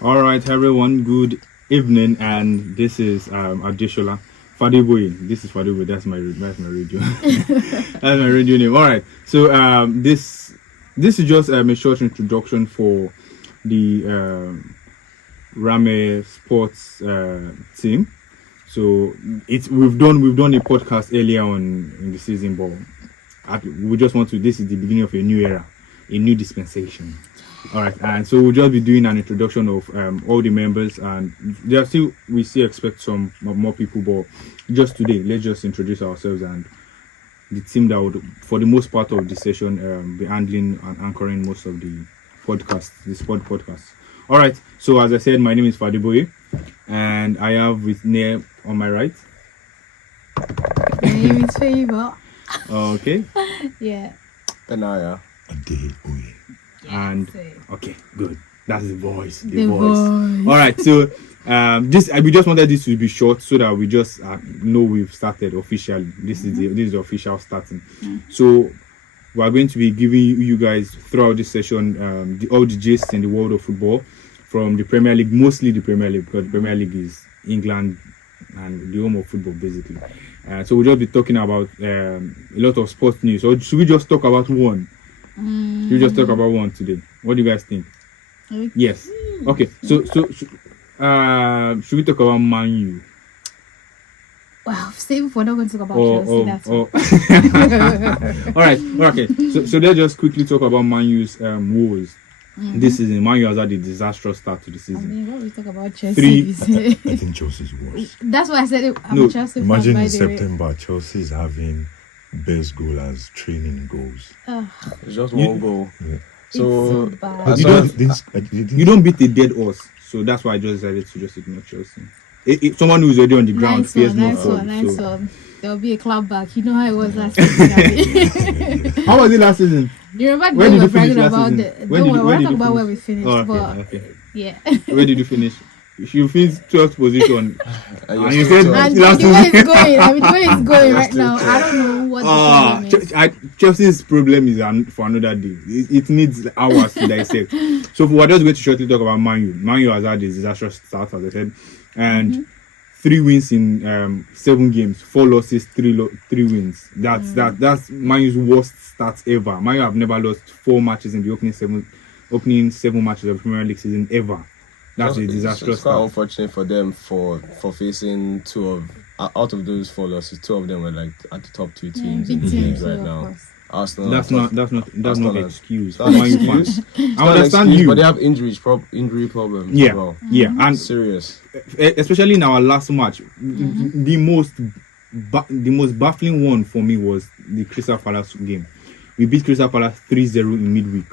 All right, everyone. Good evening, and this is Adeoye. Fadeboye. This is Fadeboye. That's my radio. That's my radio name. All right. So this is just a short introduction for the Rame Sports team. So we've done a podcast earlier on in the season, but we just want to. This is the beginning of a new era, a new dispensation. All right, and so we'll just be doing an introduction of all the members, and we still expect some more people, but just today, let's just introduce ourselves and the team that would, for the most part of the session, be handling and anchoring most of the sport podcasts. All right, so as I said, my name is Fadeboye, and I have with Benaiah on my right. My name is Favour. Okay. Yeah. Benaiah. Adeoye. And okay, good. That's the voice. The voice. All right, so we just wanted this to be short so that we just know we've started officially. This is the official starting. So we are going to be giving you guys throughout this session all the gists in the world of football from the Premier League, mostly the Premier League, because the Premier League is England and the home of football basically. So we'll just be talking about a lot of sports news. Or should we just talk about one? You just talk about one today. What do you guys think? Okay. Yes. Okay. So should we talk about Man U? Wow, save for not going to talk about Chelsea. That's all right. Okay. So let's just quickly talk about Man U's woes this season. Man U has had a disastrous start to the season. I mean, what we talk about Chelsea? I think Chelsea's worse. That's why I said it. I'm a Chelsea fan, Imagine by in the way. September, Chelsea is having best goal as training goals. It's just one goal. Yeah. So It's so bad. You don't beat a dead horse, so that's why I just decided to just ignore Chelsea. Someone who's already on the ground fears no fall. Nice one. There'll be a clap back. You know how it was last season. How was it last season? You remember When they did were you finish bragging last about season? the. Don't worry, we'll talk about where we finished. Oh, but okay. yeah. Where did you finish? You finished 12th position. and you said And last the way season. it's going, I mean, the way it's going right now, I don't know what the problem is. Chelsea's problem is for another day. It needs hours to dissect. So we're just going to shortly talk about Man U. Man U has had a disastrous start, as I said, and 3 wins in 7 games, 4 losses, 3 wins. That's Man U's worst start ever. Man U have never lost 4 matches in the opening 7 matches of the Premier League season ever. That's a disastrous It's quite start. unfortunate for them for facing out of those 4 losses, 2 of them were like at the top 2 teams in the league right now. Arsenal. That's not an excuse. That's For not Man U an fans. excuse. I understand you, but they have injury problems. Yeah, as well. yeah, and Serious. especially in our last match, the most baffling one for me was the Crystal Palace game. We beat Crystal Palace 3-0 in midweek.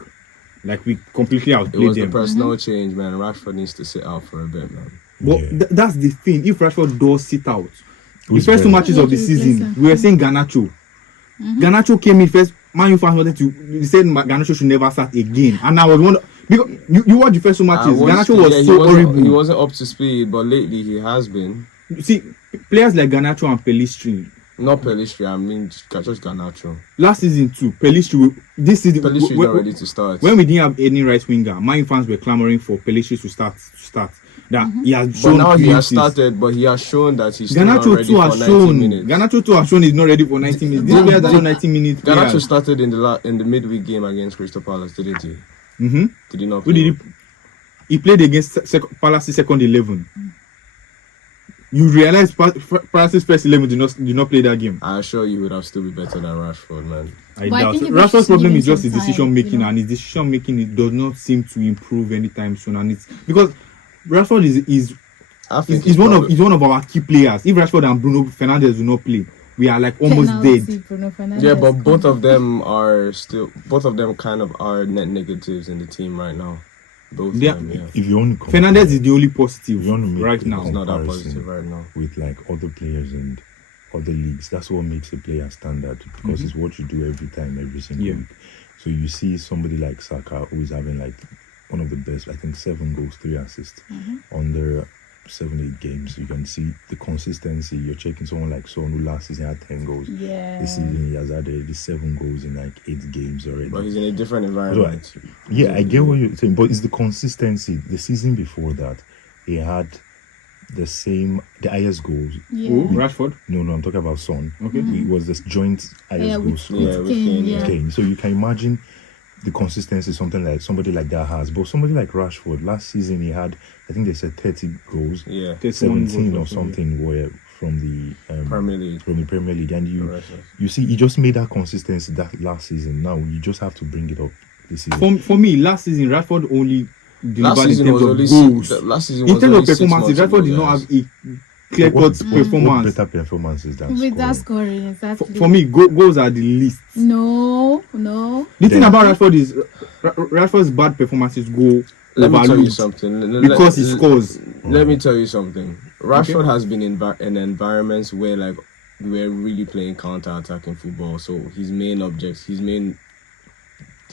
Like we completely It outplayed was them. the personnel change, man. Rashford needs to sit out for a bit, man. But Yeah. that's the thing. If Rashford does sit out, Who's the first 2 better? matches of the season, we were saying Garnacho. Garnacho came in first. Man U fans wanted to. They said Garnacho should never start again, and I was one because you watch the first 2 matches. Garnacho was so horrible. He wasn't up to speed, but lately he has been. You see, players like Garnacho and Pellistri. Not Pelistri, I mean just Garnacho. Last season too, Pellistri. This season, Pelistri not ready to start. when we didn't have any right winger, Man U fans were clamoring for Pellistri to start. That he has But shown. now he has glimpses. started, but he has shown that he's still not Garnacho ready too for has 90 shown. minutes. Garnacho too has shown he's not ready for 90 minutes. These players are not 90 minutes. Garnacho players. started in the midweek game against Crystal Palace, didn't he? Did he not Who play? did he played against Palace's second 11. You realize Palace's first 11 did not play that game. I assure you, he would have still be better than Rashford, man. I But I doubt. think So they Rashford's should problem give is him just his some decision time, making, you know. and his decision making it does not seem to improve anytime soon. And it's because Rashford is I think one of our key players. If Rashford and Bruno Fernandes do not play, we are like almost dead. Bruno Fernandes. Yeah, but both of them kind of are net negatives in the team right now. Both of them, yeah. If you want to compare, Fernandes is the only positive if you want to make right the now. It's not that comparison positive right now. with like other players and other leagues, that's what makes a player stand out because it's what you do every time, every single Yeah. week. So you see somebody like Saka who is having like one of the best, I think 7 goals, 3 assists under 7-8 games, you can see the consistency. You're checking someone like Son, who last season had 10 goals. Yeah. This season he has had already 7 goals in like 8 games already. But he's in a different environment. So, yeah, I get what you're saying, but it's the consistency. The season before that, he had the highest goals. Yeah. Oh, Rashford. No, I'm talking about Son. Okay. It was the joint highest Yeah, goals with scored. Yeah, with Kane, Kane, yeah. Kane. So you can imagine the consistency somebody like that has. But somebody like Rashford, last season he had, I think they said 30 goals, Yeah. 17 or something were from the Premier League. from the Premier League, and Correct. you see, he just made that consistency that last season. Now you just have to bring it up this season. For me, last season Rashford only Last delivered in season terms was of only goals. last season In was terms only of 6 performances, months Rashford did ago, not guys. have a clear-cut What performance. better performances than With that scoring? scoring, exactly. For me, goals are the least. No. The thing Then- about Rashford is Rashford's bad performances go Let me tell you overlooked something. because he scores. Let me tell you something. Rashford has been in environments where like we're really playing counter-attacking football. So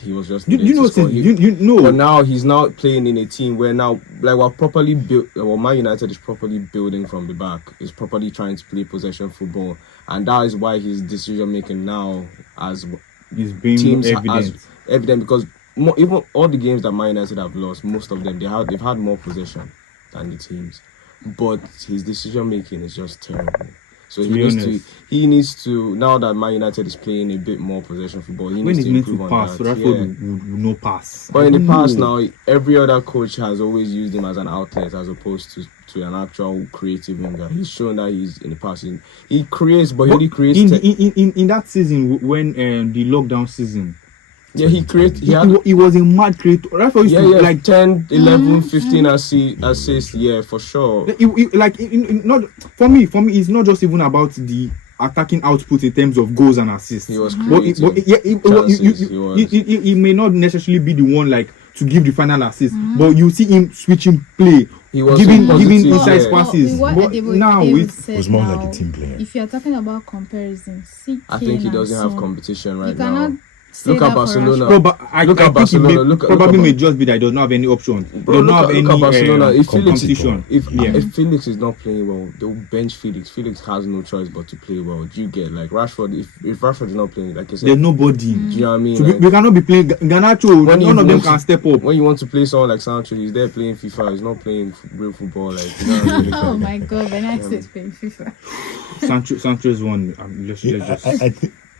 he was just You there to know, score. you know. But now he's now playing in a team where now like we're properly built. Well, Man United is properly building from the back. Is properly trying to play possession football, and that is why his decision making now as It's being teams evident. as evident because even all the games that Man United have lost, most of them they've had more possession than the teams, but his decision making is just terrible. So To he be needs honest. he needs to now that Man United is playing a bit more possession football. He When needs it's to meant to improve on pass, that. Rashford Yeah. would no pass. But in the past No. now, every other coach has always used him as an outlet as opposed to an actual creative winger. He's shown that he's in the past. He creates, but he only creates. in that season when the lockdown season, Yeah, he creates. He he, had. he was a mad creator. Rashford used Yeah, to yeah, like 10, 11, 15 assists, yeah, for sure. not for me. It's not just even about the attacking output in terms of goals and assists. He was But creating yeah, chances, he was. he may not necessarily be the one like to give the final assist, but you see him switching play, He was giving so positive, inside yeah. passes. What But Adeoye now Adeoye it's said was more now, like a team player. If you're talking about comparison, see I think he Kane doesn't and have Son. competition You right cannot now. say Look that at for Barcelona. Rashford. I Look at think Barcelona, it may, look probably at- may just be that he does not have any option. Bro, Does look not have at any Barcelona. If Felix, competition. if Felix is not playing well, they'll bench Felix. Felix has no choice but to play well. Do you get like Rashford? If Rashford is not playing, like I said, There's nobody. do you know what I mean? So Like, we cannot be playing Garnacho. When None you of them want can to- step up. when you want to play someone like Sancho, he's there playing FIFA. He's not playing real football. Like, you know what I mean? Oh my god, Benaiah is playing FIFA. Sancho's one. Let's just.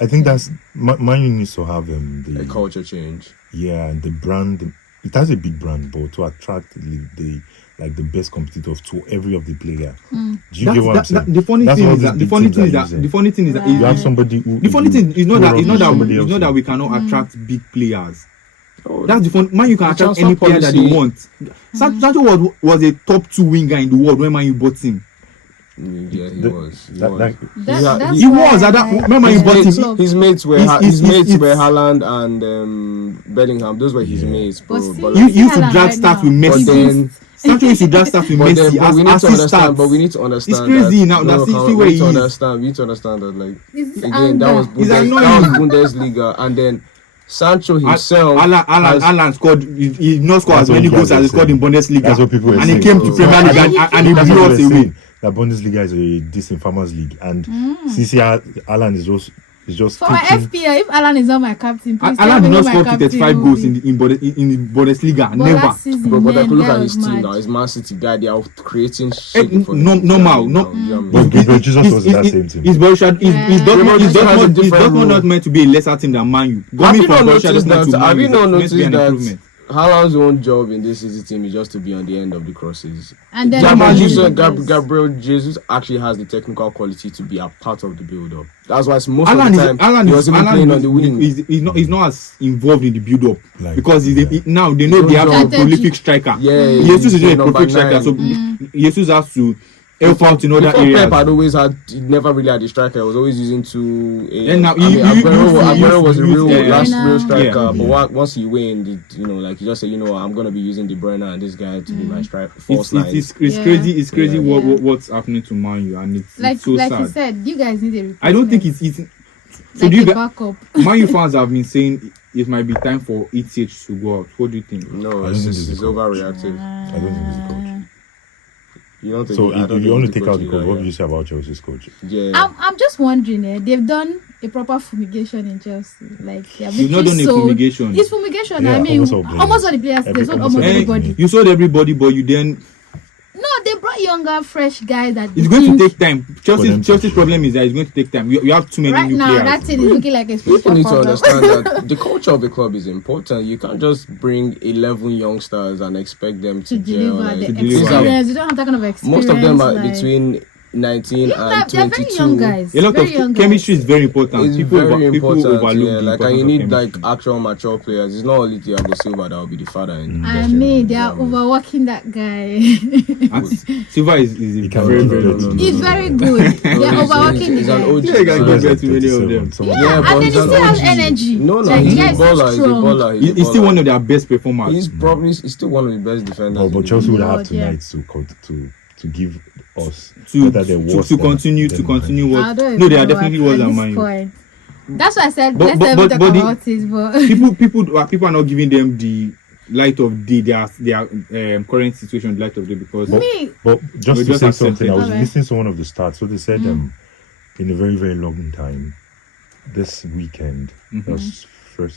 I think that's Man U needs to have A the culture change. the brand. It has a big brand, but to attract the best competitors to every of the player. Do you get what I'm saying? The funny That's thing what is these that the big funny teams thing are is that using. the funny thing is that Right. You have somebody who. the funny thing is not somebody that we cannot attract big players. That's the fun. Man, you can The attract transfer any player that you policy- want. Sancho was a top 2 winger in the world when Man U bought him. Yeah, he The- was. He that- was. that- That's He why was at that. I- Remember, he His bought mates, him. his mates were It's- his it's- mates were it's- Haaland and Bellingham. Those were his Yeah. mates, bro. But see, But You like, used to Haaland drag right stats now. with but Messi. then, Sancho used to drag stats with but Messi then, but as we need to assist understand. stats. But we need to understand. It's crazy that, now. No, That's see we where need he to is. understand. We need to understand that, like, It's again, that was anger. He's Bundesliga, and then Sancho himself. Alan scored. He did not score That's as many what you goals guys as he are scored in saying. Bundesliga. That's what people are and saying. he came to So- Premier League and he That's blew what us they're away. saying, that Bundesliga is a decent farmers league, and CC Alan is just For my taking- FPL, if Alan is not my captain, please tell Alan me did who not my score captain 35 will goals be. in Bundesliga. But Never. last season, Bro, but man, look that at was his team mad. now. His Man City guy, they are creating shit. for no- him. normal, no- You know what I mean? But Gabriel Jesus was in that same team. Is Borussia Yeah. is Gabriel Jesus has a different Dortmund role. not meant to be a lesser team than Man U. Have Coming you from not Borussia noticed Dortmund to that? Man Have U you is not meant to be noticed an that improvement. Haaland's own job in this City team is just to be on the end of the crosses? And then Gabriel Imagine Jesus, this. Gabriel Jesus actually has the technical quality to be a part of the build-up. That's why most Alan of the time he was even playing on the wing. He's not as involved in the build-up Like, because yeah. now they know His they have own a job. prolific striker. Yeah, Jesus is he's a number prolific striker, 9. so Jesus has to help out in other Before Pep areas. had always had, he never really had a striker. He was always using two. And now Aguero was a real yeah, last yeah. real striker. Yeah. But once he went, like he just said, I'm gonna be using De Bruyne and this guy to be my striker. False nine. It's Yeah. crazy. It's crazy Yeah. what's happening to Man U, and it's Like so you sad. said, you guys need a replacement. I don't think it's so. like Do you a guys? backup. Man U fans have been saying it might be time for ETH to go out. What do you think? No, I don't it's think just he's it's a coach. overreactive. I don't think he's a coach. You don't think? So I don't if you want to think take out the coach coach, either, what would you say about Chelsea's coach? Yeah. I'm just wondering, they've done a proper fumigation in Chelsea. Like, You've not done a fumigation. It's fumigation. Yeah, I mean, almost all the players. players. They sold Almost almost everybody. You sold everybody, but you then No, they brought younger, fresh guys that it's they going to think take time. Chelsea's problem is that it's going to take time. You have too many right new now players. that thing is looking like a People spiritual need to problem. understand that the culture of the club is important. You can't just bring 11 youngsters and expect them to to deliver gel. the to deliver. experience. You don't have that kind of experience. Most of them are like, between 19 and they're 22. very young guys. A lot very young of guys. chemistry is very important. It's People very important. overlook Yeah, the like, and importance you of need chemistry. like actual mature players. It's not only Thiago Silva that will be the father. In I industry. mean, they are Yeah. overworking that guy. And Silva is a He can very, give very birth good. to- He's very good. They're he's- overworking he's the an guy. OG. Yeah, he can Yeah, give birth to many of them. So- Yeah, and but then he he's an still has OG. energy. No, Like, he's yeah, a he's so baller. He's a strong. baller. He's still one of their best performers. He's still one of the best defenders. But in the Chelsea would league. have Lord, yeah. tonight to give us to whether they're worse to than- continue than to continue I what don't no they know are definitely at worse than this Man U. point. That's why I said But- let's but- never but- talk but the- about it. But people are not giving them the light of day, their current situation, the light of day, because me, But just We to just say accept something, it. I was Okay. listening to one of the stats. So they said in a very, very long time, this weekend, was it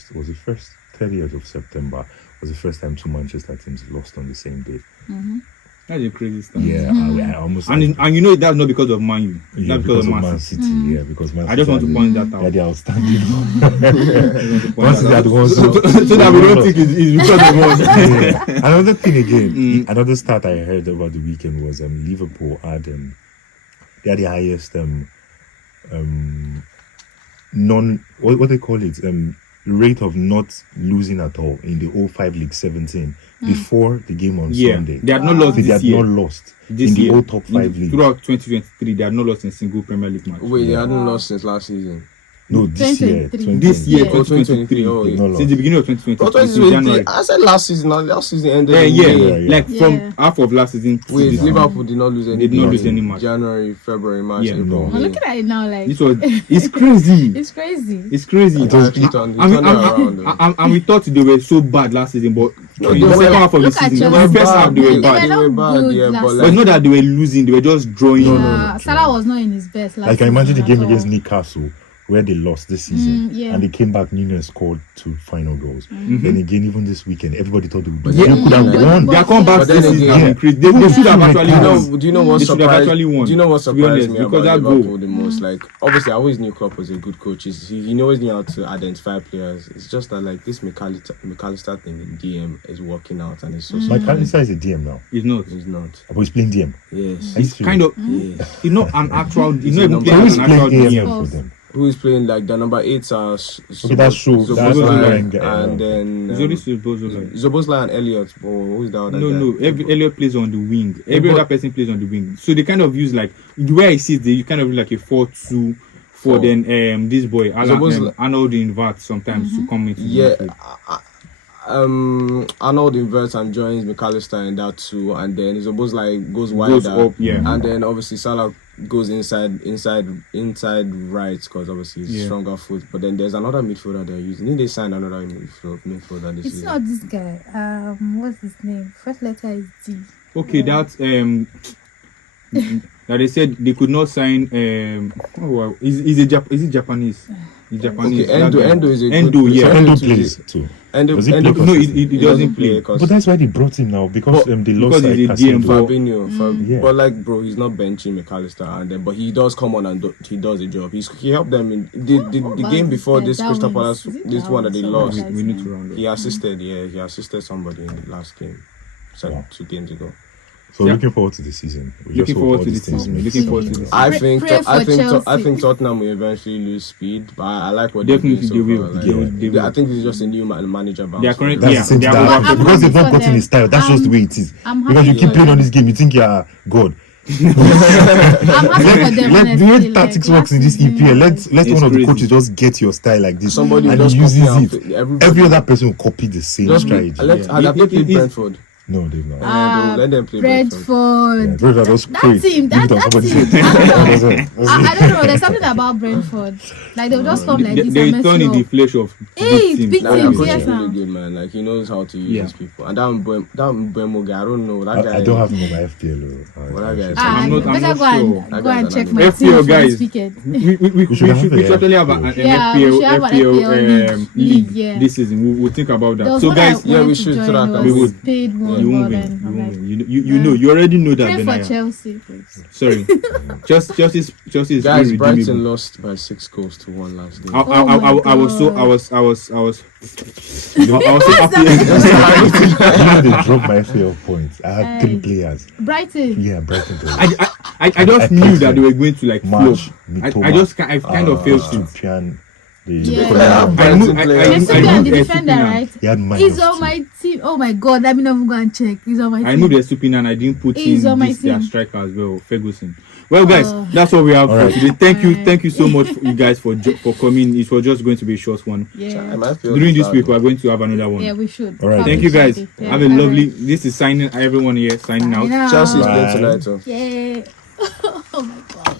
first 30th of September, was the first time two Manchester teams lost on the same day. that's a crazy stuff. Yeah, I almost And you know that's not because of Man U. yeah, That's because of Man City. City. Yeah, because Man I just want to City point that are out. the outstanding. I just want to point Man City that are out. the ones so that we don't think it's because of us. Yeah. Another thing again, another stat I heard over the weekend was Liverpool had they had the highest what they call it rate of not losing at all in the 05 League 17 before the game on Yeah, Sunday. they had not lost They this had year. not lost This in the year, whole top 5 league. throughout 2023, they had not lost in a single Premier League match. Wait, they hadn't lost since last season. No, this year. 2023. This year, Yeah. 2023, Oh, They've not lost. since the beginning of 2023, Oh, since January. I said last season. Last season ended. in Yeah, May. yeah. like Yeah. from half of last season. to Wait, this Liverpool did not lose any. They did not games lose any in match. January, February, March, Yeah. April. No. I'm looking at it now, like This was it's crazy. it's crazy. It's crazy. It was- he turned it around, though. And we thought they were so bad last season, but No, in they the were- second half of the look at season, Chelsea. the first half they were They bad. were not bad, good yeah, last but But like- it's not that they were losing; they were just drawing. Salah was not in his best last Like I imagine the season game at against all. Newcastle where they lost this season yeah. and they came back. Nunes scored 2 final goals. Then again, even this weekend, everybody thought they would Yeah. could have But- won. but- Their comeback But then this season again- has increased. They should have actually Do you know- won. Do you know what They should have surprised? actually won, Do you know what to be honest, surprised me because about that Liverpool goal. the most? Like, obviously, I always knew Klopp was a good coach. He always knew how to identify players. It's just that like this McAllister thing in DM is working out, and it's so. Like Kalisa is a DM now, It's not. He's not. but he's playing DM. Yes. It's kind of. Yes. It's not an actual. It's not even number- So playing who's as an playing actual AM DM. for them? Who is playing like the number 8s are Okay, that's true. That's Zoboslai and then It's only Szoboszlai. Zoboslai and Elliot. Oh, who's the other guy? No. Elliot plays on the wing. Every but- other person plays on the wing. So they kind of use like the way I see it, you kind of like a 4-2 for Four. then this boy Zoboszlai- Arnold invert sometimes to come into the Yeah. midfield. Arnold inverts and joins McAllister in that too, and then Zoboszlai goes wider, Goes up, yeah. and then obviously Salah goes inside right because obviously he's Yeah. stronger foot. But then there's another midfielder they're using. Didn't they sign another midfielder this It's season? not this guy. What's his name? First letter is D. Okay, that's that they said they could not sign is it Japanese? He's Japanese. Okay, Endo is a good Endo, player. yeah. Endo to plays the- too. Endo, Does he Endo play No, for he doesn't play. cause But that's why they brought him now because they lost because he's like a DM, Casemiro. Fabinho, Yeah. but like bro, he's not benching McAllister, and then but he does come on and he does a job. He helped them in the game before this Crystal Palace, this one that they lost. We need to round up. He assisted somebody in the last game, so 2 games ago. So Yeah. looking forward to the season. We Looking just hope forward all to the these things season. make Looking sense. forward to the I Pray- think pray for I Chelsea. think Tottenham will eventually lose speed, but I like what Definitely they're doing they so will. far. They will. Like, They will. I think it's just a new manager bounce. They are currently- That's Yeah, the same they are that happy. because they've not I'm gotten happy his style. That's just the way it is. I'm Because you happy keep for playing on them. this game, you think you are God. I'm happy for them. Let the honestly, way like, tactics last works in this season, EPL. Let It's one of the crazy. coaches just get your style like this, Somebody and just he copy uses and it. everybody- Every other person will copy the same Just strategy. let Yeah. have they played It is- Brentford. No, they've not. Let them play Brentford. Yeah, Brentford. Brentford was That great. team, Leave it on that somebody team. say it. I don't know. There's something about Brentford. Like they'll just come like this They and mess turn you in the up. flesh of Hey, big big teams. That teams, coach yes, is now. really good, man. Like he knows how to use Yeah. his people. And that Mbemo guy, I don't know. That guy. I don't have him on my FPL. Well, that guy is- I'm not Better go sure. and, go and check That my guy's team FPL for guys. this weekend. We should actually have an Yeah, we should have an FPL league, yeah. this season. We'll think about There that. was So one guys, I wanted we to should, join, so that it can- we was would. paid one, you but won't then win. I'm like, You know. You already know that. pray for Benaiah. Chelsea, please. Sorry, Chelsea is Guys, irredeemable. Brighton lost by 6 goals to 1 last game. I was so happy. They dropped my FPL points. I had 3 players. Brighton. Yeah, Brighton players. I just knew that they were going to like flop. March, I kind of felt it. Stupian, Yeah. I moved Estupiñán, the Estupiñán. defender, right? He had He's on my team. Oh my god, let me not even go and check. He's on my team. I moved Estupiñán and I didn't put He's in on my their team. striker as well, Ferguson. Well, guys, that's what we have All for right. today. Alright. Thank you so much, you guys, for coming. It was just going to be a short one. Yeah. During this week, we are going to have another one. Yeah, we should. All right. Thank you, guys. Yeah. Have a lovely. This is signing. Everyone here signing out. Chelsea's Bye. playing tonight, so. Yeah. Oh my god.